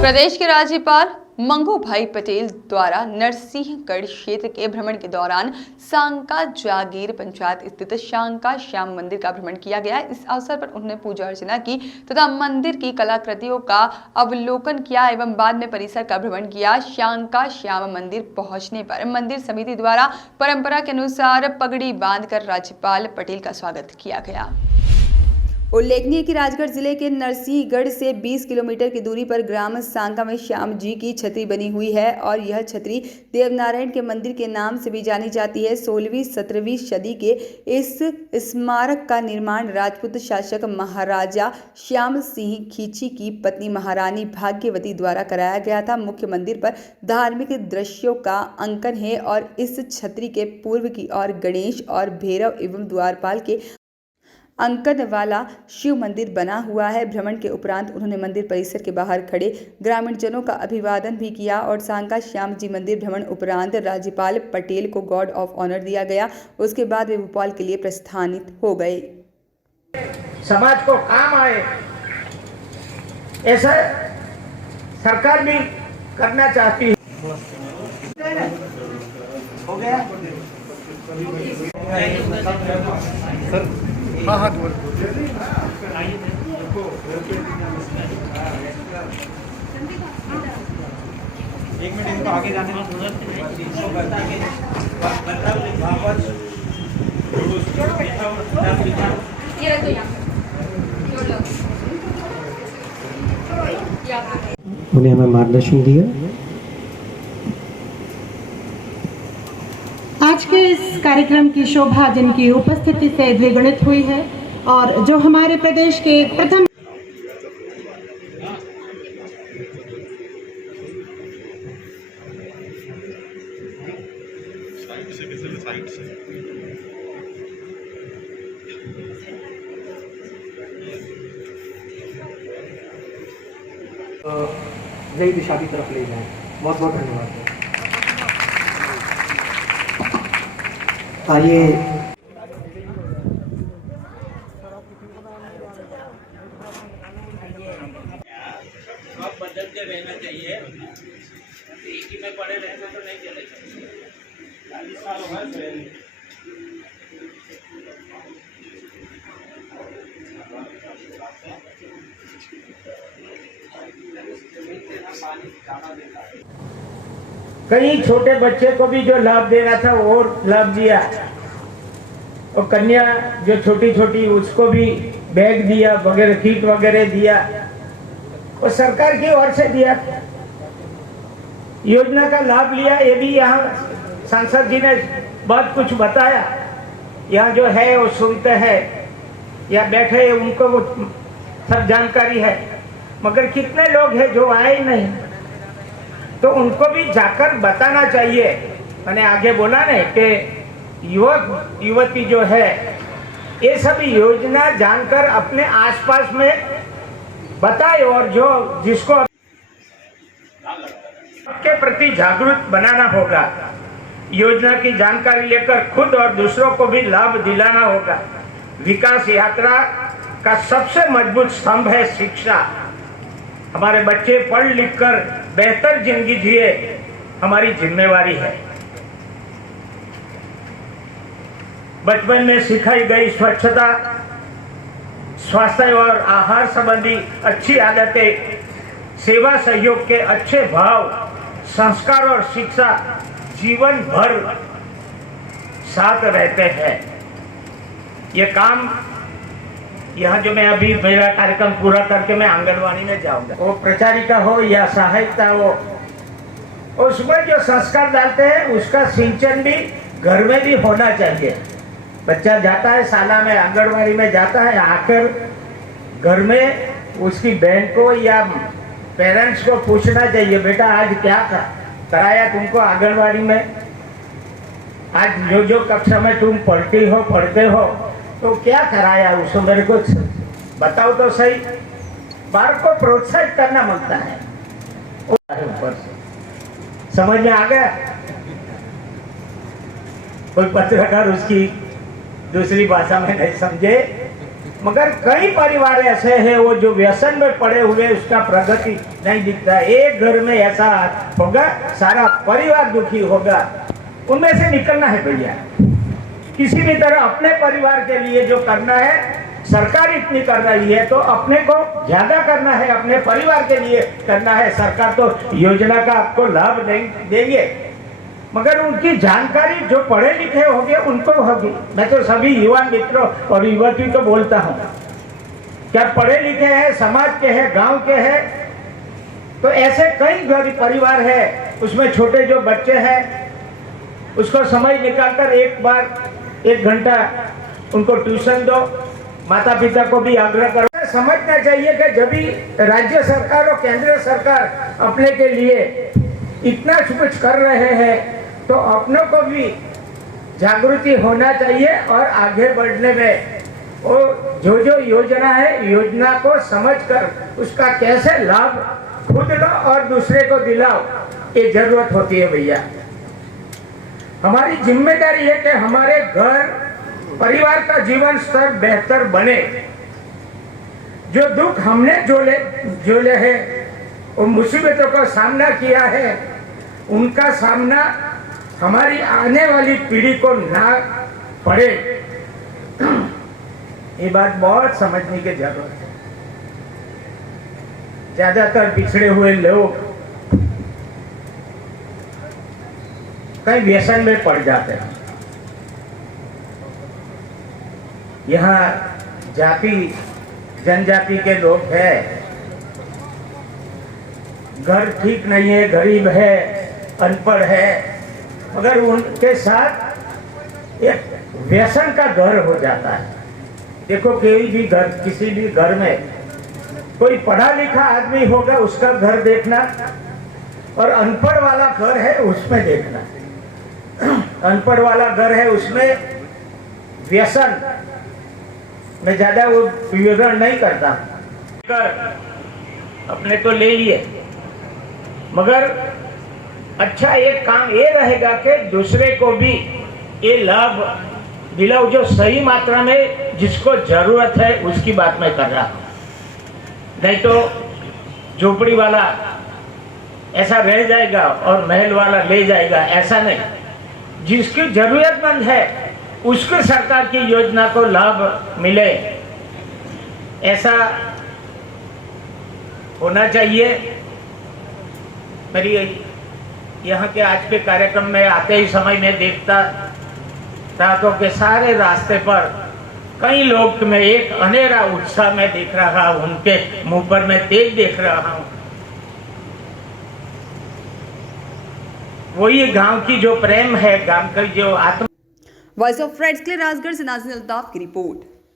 प्रदेश के राज्यपाल मंगूभाई पटेल द्वारा नरसिंहगढ़ क्षेत्र के भ्रमण के दौरान सांका जागीर पंचायत स्थित सांका श्याम मंदिर का भ्रमण किया गया। इस अवसर पर उन्होंने पूजा अर्चना की तथा मंदिर की कलाकृतियों का अवलोकन किया एवं बाद में परिसर का भ्रमण किया। सांका श्याम मंदिर पहुंचने पर मंदिर समिति द्वारा परंपरा के अनुसार पगड़ी बांधकर राज्यपाल पटेल का स्वागत किया गया। उल्लेखनीय कि राजगढ़ जिले के नरसिंहगढ़ से 20 किलोमीटर की दूरी पर ग्राम सांका में श्याम जी की छतरी बनी हुई है और यह छतरी देवनारायण के मंदिर के नाम से भी जानी जाती है। 16वीं-17वीं सदी के इस स्मारक का निर्माण राजपूत शासक महाराजा श्याम सिंह खींची की पत्नी महारानी भाग्यवती द्वारा कराया गया था। मुख्य मंदिर पर धार्मिक दृश्यों का अंकन है और इस छतरी के पूर्व की ओर गणेश और भैरव एवं द्वारपाल के अंकन वाला शिव मंदिर बना हुआ है। भ्रमण के उपरांत उन्होंने मंदिर परिसर के बाहर खड़े ग्रामीण जनों का अभिवादन भी किया और सांका श्याम जी मंदिर भ्रमण उपरांत राज्यपाल पटेल को गार्ड ऑफ ऑनर दिया गया। उसके बाद वे भोपाल के लिए प्रस्थानित हो गए। समाज को काम आए ऐसा सरकार भी करना चाहती है। हो गया सर। हाँ एक मिनट इनको आगे जाने उन्हें हमें मार्गदर्शन दिया। आज के इस कार्यक्रम की शोभा जिनकी उपस्थिति से द्विगुणित हुई है और जो हमारे प्रदेश के प्रथम नई दिशा की तरफ ले जाए। बहुत बहुत धन्यवाद। आइए बदलते रहना चाहिए। एक ही में पड़े रहने तो नहीं चलेगा। 40 साल हो गए। कई छोटे बच्चे को भी जो लाभ देना था वो लाभ दिया और कन्या जो छोटी छोटी उसको भी बैग दिया वगैरह किट वगैरह दिया और सरकार की ओर से दिया। योजना का लाभ लिया। ये भी यहाँ सांसद जी ने बहुत कुछ बताया। यहाँ जो है वो सुनते हैं या बैठे उनको वो सब जानकारी है, मगर कितने लोग हैं जो आए ही नहीं, तो उनको भी जाकर बताना चाहिए। मैंने आगे बोला ना कि युवक युवती जो है ये सब योजना जानकर अपने आसपास में बताए और जो जिसको के प्रति जागरूक बनाना होगा। योजना की जानकारी लेकर खुद और दूसरों को भी लाभ दिलाना होगा। विकास यात्रा का सबसे मजबूत स्तंभ है शिक्षा। हमारे बच्चे पढ़ लिख कर बेहतर जिंदगी जिए, हमारी जिम्मेवारी है। बचपन में सिखाई गई स्वच्छता, स्वास्थ्य और आहार संबंधी अच्छी आदतें, सेवा सहयोग के अच्छे भाव, संस्कार और शिक्षा जीवन भर साथ रहते हैं। ये काम यहाँ जो मैं अभी मेरा कार्यक्रम पूरा करके मैं आंगनवाड़ी में जाऊंगा, वो प्रचारिका हो या सहायता हो, उसमें जो संस्कार डालते हैं उसका सिंचन भी घर में भी होना चाहिए। बच्चा जाता है शाला में, आंगनवाड़ी में जाता है, आकर घर में उसकी बहन को या पेरेंट्स को पूछना चाहिए, बेटा आज क्या कराया तुमको आंगनवाड़ी में, आज जो कक्षा में तुम पढ़ते हो तो क्या कराया, उसको मेरे को बताओ तो सही। बालक को प्रोत्साहित करना मांगता है। ऊपर से समझ में आ गया। कोई पत्रकार उसकी दूसरी भाषा में नहीं समझे मगर कई परिवार ऐसे हैं वो जो व्यसन में पड़े हुए, उसका प्रगति नहीं दिखता। एक घर में ऐसा होगा, सारा परिवार दुखी होगा। उनमें से निकलना है भैया। किसी भी तरह अपने परिवार के लिए जो करना है, सरकार इतनी कर रही है तो अपने को ज्यादा करना है, अपने परिवार के लिए करना है। सरकार तो योजना का आपको लाभ नहीं देंगे, मगर उनकी जानकारी जो पढ़े लिखे होंगे उनको होगी। मैं तो सभी युवा मित्रों और युवती को बोलता हूँ, क्या पढ़े लिखे हैं, समाज के हैं, गांव के हैं, तो ऐसे कई गरीब परिवार है, उसमें छोटे जो बच्चे हैं उसको समय निकालकर एक बार 1 घंटा उनको ट्यूशन दो। माता पिता को भी आग्रह करो। समझना चाहिए कि जब भी राज्य सरकार और केंद्र सरकार अपने के लिए इतना कुछ कर रहे हैं तो अपनों को भी जागृति होना चाहिए और आगे बढ़ने में वो जो योजना है, योजना को समझकर उसका कैसे लाभ खुद लो और दूसरे को दिलाओ, ये जरूरत होती है भैया। हमारी जिम्मेदारी है कि हमारे घर परिवार का जीवन स्तर बेहतर बने। जो दुख हमने झोले हैं, वो मुसीबतों का सामना किया है, उनका सामना हमारी आने वाली पीढ़ी को ना पड़े, ये बात बहुत समझने की जरूरत है। ज्यादातर पिछड़े हुए लोग कई व्यसन में पड़ जाते हैं। यहाँ जाति जनजाति के लोग हैं, घर ठीक नहीं है, गरीब है, अनपढ़ है, मगर उनके साथ एक व्यसन का घर हो जाता है। देखो किसी भी घर में कोई पढ़ा लिखा आदमी होगा, उसका घर देखना, और अनपढ़ वाला घर है उसमें देखना। अनपढ़ वाला घर है उसमें व्यसन मैं ज्यादा वो विवरण नहीं करता, अपने तो ले लिए, मगर अच्छा एक काम ये रहेगा कि दूसरे को भी ये लाभ दिलाओ, जो सही मात्रा में जिसको जरूरत है उसकी बात मैं कर रहा हूँ। नहीं तो झोपड़ी वाला ऐसा रह जाएगा और महल वाला ले जाएगा, ऐसा नहीं। जिसकी जरूरतमंद है उसको सरकार की योजना को लाभ मिले, ऐसा होना चाहिए। मेरी यहाँ के आज के कार्यक्रम में आते ही समय में देखता रातों के सारे रास्ते पर कई लोग में एक अनेरा उत्साह में देख रहा हूँ, उनके मुंह पर मैं तेज देख रहा हूँ। वही गांव की जो प्रेम है, गांव की जो आत्मा। वॉइस ऑफ फ्रेंड्स के लिए राजगढ़ से नाज़िन अल्ताफ की रिपोर्ट।